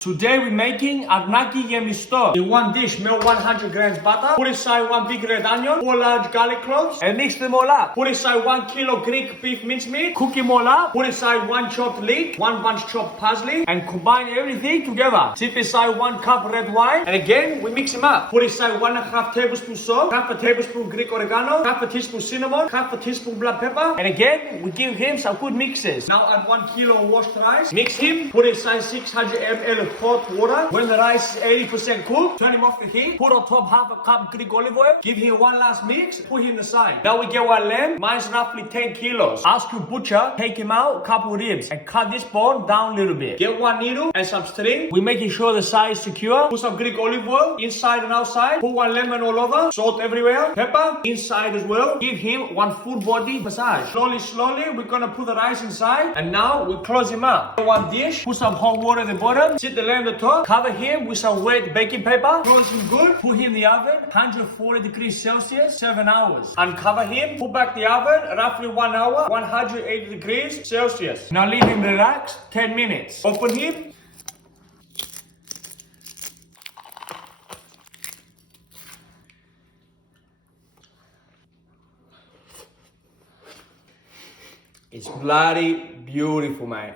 Today we're making arnaki yemisto. In one dish, melt 100 grams butter. Put aside 1 big red onion, 4 large garlic cloves, and mix them all up. Put aside 1 kilo Greek beef mincemeat. Cook them all up. Put aside 1 chopped leek, 1 bunch chopped parsley, and combine everything together. Sip aside 1 cup red wine, and again we mix them up. Put aside 1.5 tablespoon salt, half a tablespoon Greek oregano, half a teaspoon cinnamon, half a teaspoon black pepper, and again we give him some good mixes. Now add 1 kilo washed rice. Mix him. Put aside 600 ml of hot water. When the rice is 80% cooked, turn him off the heat. Put on top half a cup Greek olive oil. Give him one last mix. Put him aside. Now we get one lamb. Mine's roughly 10 kilos. Ask your butcher, take him out, couple ribs, and cut this bone down a little bit. Get 1 needle and some string. We're making sure the side is secure. Put some Greek olive oil inside and outside. Put 1 lemon all over. Salt everywhere. Pepper inside as well. Give him 1 full body massage. Slowly, we're gonna put the rice inside. And now we close him up. Get 1 dish. Put some hot water at the bottom. Sit the lamb at the top. Cover him with some wet baking paper. Close him good. Put him in the oven. 140 degrees Celsius. 7 hours. Uncover him. Put back the oven. Roughly 1 hour. 180 degrees Celsius. Now leave him relax. 10 minutes. Open him. It's bloody beautiful, mate.